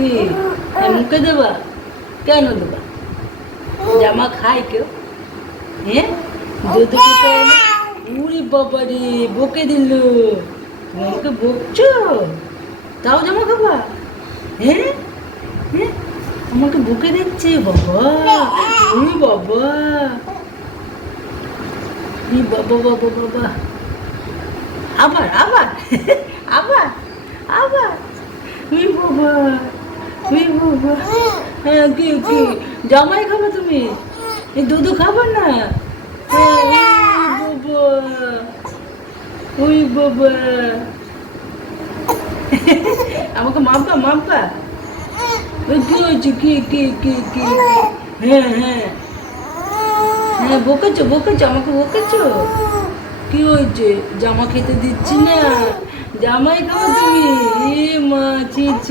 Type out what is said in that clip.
কি মুখে দেবা? কেন দেবা? জামা খায় কেউ? হ্যাঁ, দুধ খেতে উড়ি বাবা রে, বকে দিল। তুমি আমাকে বকছো, তাও জামা খাবা? হ্যাঁ হ্যাঁ, আমাকে বকে দিচ্ছে বাবা। উড়ি বাবা, ই বাবা বাবা বাবা। আবার আবার আবার আবার, উই বাবা, উই বাবা। হ্যাঁ, কি কি জামাই খাবে তুমি? এই দুধু খাবে না? হ্যাঁ, উই বাবা, আমাকে মাপবা মাপবা? ওই কি হয়েছে? কি কি কি কি? হ্যাঁ হ্যাঁ হ্যাঁ, বকেছো বকেছো, আমাকে বকেছো? কি হয়েছে? জামা খেতে দিচ্ছি না? জামাই খাবে তুমি? এ মা, ছি ছি।